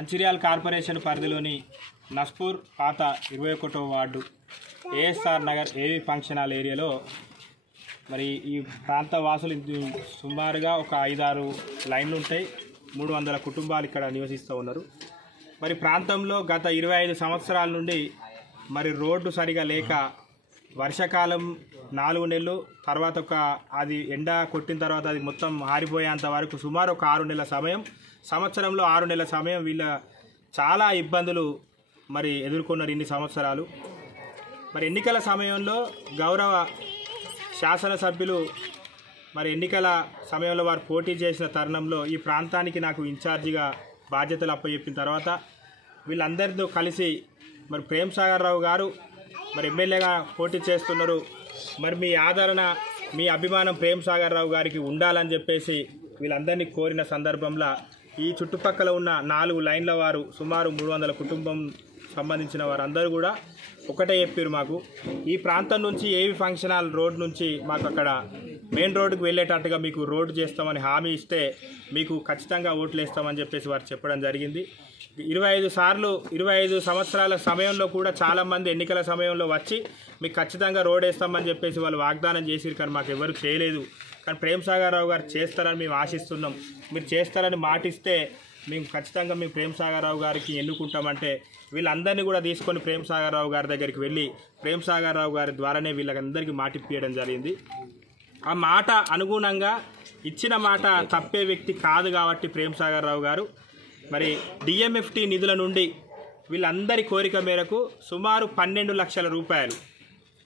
Mancherial corporation పరిధిలోని నస్పూర్ పాత 21వ వార్డు ఏఎస్ఆర్ నగర్ ఏవి ఫంక్షన్ హాల్ ఏరియాలో మరి ఈ ప్రాంత వాసులు సుమారుగా ఒక 5-6 లైన్లు ఉంటాయి. 300 కుటుంబాలు ఇక్కడ నివసిస్తూ ఉన్నారు. మరి ప్రాంతంలో గత 25 సంవత్సరాల నుండి మరి రోడ్డు సరిగా లేక వర్షాకాలం 4 నెలలు తర్వాత అది ఎండ కొట్టిన తర్వాత అది మొత్తం ఆరిపోయేంత వరకు సుమారు ఒక 6 నెలల సమయం, సంవత్సరంలో 6 నెలల సమయం వీళ్ళ చాలా ఇబ్బందులు మరి ఎదుర్కొన్నారు ఇన్ని సంవత్సరాలు. మరి ఎన్నికల సమయంలో గౌరవ శాసనసభ్యులు మరి ఎన్నికల సమయంలో వారు పోటీ చేసిన తరుణంలో ఈ ప్రాంతానికి నాకు ఇన్ఛార్జిగా బాధ్యతలు అప్పచెప్పిన తర్వాత వీళ్ళందరితో కలిసి మరి ప్రేమ్ సాగర్ రావు గారు మరి ఎమ్మెల్యేగా పోటీ చేస్తున్నారు, మరి మీ ఆదరణ మీ అభిమానం ప్రేమ్ సాగర్ రావు గారికి ఉండాలని చెప్పేసి వీళ్ళందరినీ కోరిన సందర్భంలో ఈ చుట్టుపక్కల ఉన్న 4 లైన్ల వారు సుమారు 300 కుటుంబం సంబంధించిన వారందరూ కూడా ఒకటే చెప్పారు, మాకు ఈ ప్రాంతం నుంచి ఏవి ఫంక్షన్ హాల్ రోడ్ నుంచి మాకు అక్కడ మెయిన్ రోడ్డుకు వెళ్ళేటట్టుగా మీకు రోడ్డు చేస్తామని హామీ ఇస్తే మీకు ఖచ్చితంగా ఓట్లు వేస్తామని చెప్పేసి వారు చెప్పడం జరిగింది. 25 సంవత్సరాల సమయంలో కూడా చాలామంది ఎన్నికల సమయంలో వచ్చి మీకు ఖచ్చితంగా రోడ్ వేస్తామని చెప్పేసి వాళ్ళు వాగ్దానం చేసిరు, కానీ మాకు ఎవరు చేయలేదు. కానీ ప్రేమ్ సాగర్ రావు గారు చేస్తారని మేము ఆశిస్తున్నాం. మీరు చేస్తారని మాటిస్తే మేము ఖచ్చితంగా మేము ప్రేమ్ సాగర్ రావు గారికి ఎన్నుకుంటామంటే వీళ్ళందరినీ కూడా తీసుకొని ప్రేమ్ సాగర్ రావు గారి దగ్గరికి వెళ్ళి ప్రేమ్ సాగర్ రావు గారి ద్వారానే వీళ్ళకందరికీ మాటిప్పియడం జరిగింది. ఆ మాట అనుగుణంగా ఇచ్చిన మాట తప్పే వ్యక్తి కాదు కాబట్టి ప్రేమ్ సాగర్ రావు గారు మరి డిఎంఎఫ్టి నిధుల నుండి వీళ్ళందరి కోరిక మేరకు సుమారు 12 లక్షల రూపాయలు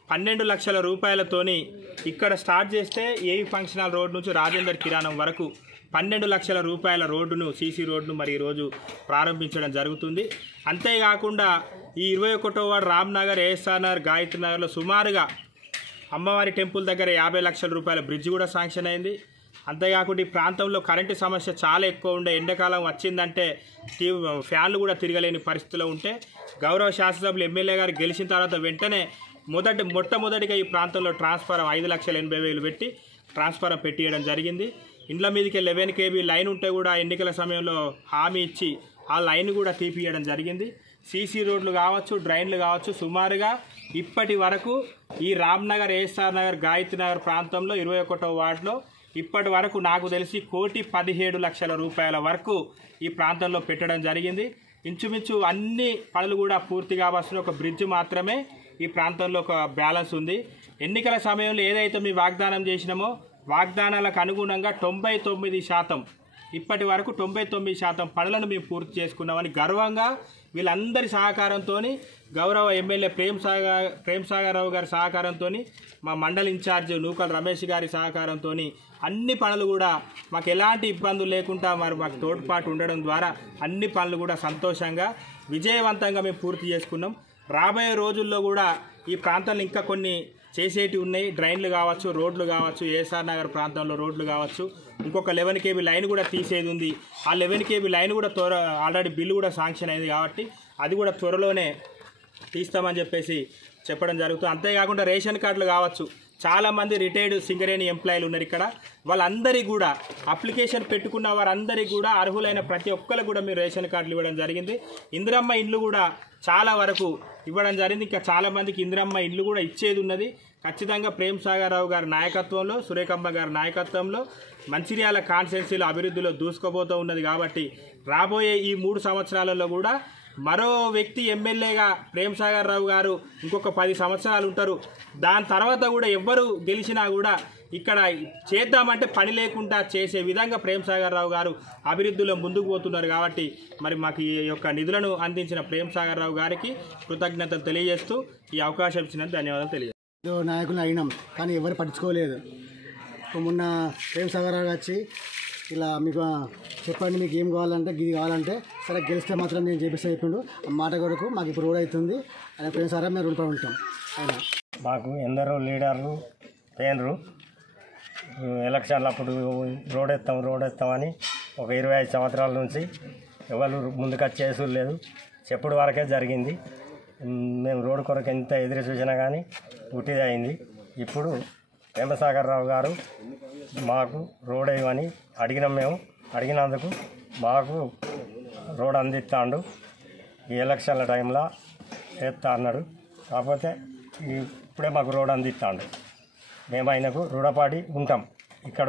12 లక్షల రూపాయలతోని ఇక్కడ స్టార్ట్ చేస్తే ఏవి ఫంక్షన్ హాల్ రోడ్ నుంచి రాజేందర్ కిరాణం వరకు 12 లక్షల రూపాయల రోడ్డును సీసీ రోడ్డును మరి ఈరోజు ప్రారంభించడం జరుగుతుంది. అంతేకాకుండా ఈ 21వ వార్డు రామ్నగర్, ఏఎస్ఆర్ నగర్, గాయత్రి నగర్లో సుమారుగా అమ్మవారి టెంపుల్ దగ్గర 50 లక్షల రూపాయల బ్రిడ్జ్ కూడా శాంక్షన్ అయింది. అంతేకాకుండా ఈ ప్రాంతంలో కరెంటు సమస్య చాలా ఎక్కువ ఉండే, ఎండాకాలం వచ్చిందంటే ఫ్యాన్లు కూడా తిరగలేని పరిస్థితిలో ఉంటే గౌరవ శాసనసభ్యులు ఎమ్మెల్యే గారు గెలిచిన తర్వాత వెంటనే మొట్టమొదటిగా ఈ ప్రాంతంలో ట్రాన్స్ఫారం 5,80,000 పెట్టి ట్రాన్స్ఫారం పెట్టియడం జరిగింది. ఇండ్ల మీదకి 11 kV లైన్ ఉంటే కూడా ఎన్నికల సమయంలో హామీ ఇచ్చి ఆ లైన్ కూడా తీపియడం జరిగింది. సీసీ రోడ్లు కావచ్చు, డ్రైన్లు కావచ్చు, సుమారుగా ఇప్పటి వరకు ఈ రామ్నగర్, ఏఎస్ఆర్ నగర్, గాయత్రి నగర్ ప్రాంతంలో 21వ వార్డులో ఇప్పటి వరకు నాకు తెలిసి 1,17,00,000 రూపాయల వరకు ఈ ప్రాంతంలో పెట్టడం జరిగింది. ఇంచుమించు అన్ని పనులు కూడా పూర్తి కావాల్సిన ఒక బ్రిడ్జ్ మాత్రమే ఈ ప్రాంతంలో ఒక బ్యాలెన్స్ ఉంది. ఎన్నికల సమయంలో ఏదైతే మీ వాగ్దానం చేసినామో వాగ్దానాలకు అనుగుణంగా 99% ఇప్పటి వరకు 99% పనులను మేము పూర్తి చేసుకున్నామని గర్వంగా వీళ్ళందరి సహకారంతో గౌరవ ఎమ్మెల్యే ప్రేమ్ సాగర్ రావు గారి సహకారంతో మా మండలి ఇన్ఛార్జ్ నూకల్ రమేష్ గారి సహకారంతో అన్ని పనులు కూడా మాకు ఎలాంటి ఇబ్బందులు లేకుండా మరి మాకు తోడ్పాటు ఉండడం ద్వారా అన్ని పనులు కూడా సంతోషంగా విజయవంతంగా మేము పూర్తి చేసుకున్నాం. రాబోయే రోజుల్లో కూడా ఈ ప్రాంతంలో ఇంకా కొన్ని చేసేటివి ఉన్నాయి. డ్రైన్లు కావచ్చు, రోడ్లు కావచ్చు, ఏఎస్ఆర్ నగర్ ప్రాంతంలో రోడ్లు కావచ్చు, ఇంకొక 11 kV లైన్ కూడా తీసేది ఉంది. ఆ 11 kV లైన్ కూడా ఆల్రెడీ బిల్లు కూడా శాంక్షన్ అయింది కాబట్టి అది కూడా త్వరలోనే తీస్తామని చెప్పేసి చెప్పడం జరుగుతుంది. అంతేకాకుండా రేషన్ కార్డులు కావచ్చు, చాలామంది రిటైర్డ్ సింగరేణి ఎంప్లాయీలు ఉన్నారు ఇక్కడ, వాళ్ళందరికీ కూడా అప్లికేషన్ పెట్టుకున్న వారందరికీ కూడా అర్హులైన ప్రతి ఒక్కరికి కూడా మీరు రేషన్ కార్డులు ఇవ్వడం జరిగింది. ఇందిరమ్మ ఇండ్లు కూడా చాలా వరకు ఇవ్వడం జరిగింది. ఇంకా చాలామందికి ఇందిరమ్మ ఇండ్లు కూడా ఇచ్చేది ఉన్నది. ఖచ్చితంగా ప్రేమ్ సాగర్ రావు గారి నాయకత్వంలో, సురేఖమ్మ గారి నాయకత్వంలో మంచిర్యాల కాన్స్టిట్యున్సీలో అభివృద్ధిలో దూసుకుపోతూ ఉన్నది. కాబట్టి రాబోయే ఈ 3 సంవత్సరాలలో కూడా మరో వ్యక్తి ఎమ్మెల్యేగా ప్రేమ్ సాగర్ రావు గారు ఇంకొక 10 సంవత్సరాలు ఉంటారు. దాని తర్వాత కూడా ఎవ్వరు గెలిచినా కూడా ఇక్కడ చేద్దామంటే పని లేకుండా చేసే విధంగా ప్రేమ్ సాగర్ రావు గారు అభివృద్ధిలో ముందుకు పోతున్నారు. కాబట్టి మరి మాకు ఈ యొక్క నిధులను అందించిన ప్రేమ్ సాగర్ రావు గారికి కృతజ్ఞతలు తెలియజేస్తూ ఈ అవకాశం ఇచ్చినందుకు ధన్యవాదాలు తెలియజేస్తాను. నాయకులు అయినాం కానీ ఎవరు పట్టించుకోలేదు. మొన్న ప్రేమ్ సాగర్ రావు వచ్చి ఇలా మీకు చెప్పండి, మీకు ఏం కావాలంటే ఇది కావాలంటే సరే గెలిస్తే మాత్రం నేను చేపిస్తా చెప్పిండు. ఆ మాట కొరకు మాకు ఇప్పుడు రోడ్ అవుతుంది. ఆయన ప్రేమ్ సాగర్ మేము రోడ్ పడి ఉంటాం. ఆయన మాకు ఎందరో లీడర్లు పోయినరు ఎలక్షన్లు అప్పుడు రోడ్ ఎత్తామని ఒక 25 సంవత్సరాల నుంచి ఎవరు ముందుకు చేసుడు లేదు, చెప్పుడు వరకే జరిగింది. మేము రోడ్డు కొరకు ఎంత ఎదురు చూసినా కానీ ఉట్టిది అయింది. ఇప్పుడు ప్రేమ్ సాగర్ రావు గారు మాకు రోడ్ వేయమని అడిగినాం. మేము అడిగినందుకు మాకు రోడ్ అందిస్తాడు. ఈ ఎలక్షన్ల టైంలో వేస్తా అన్నాడు. కాకపోతే ఇప్పుడే మాకు రోడ్ అందిస్తాడు. మేము ఆయనకు రుణపడి ఉంటాం. ఇక్కడ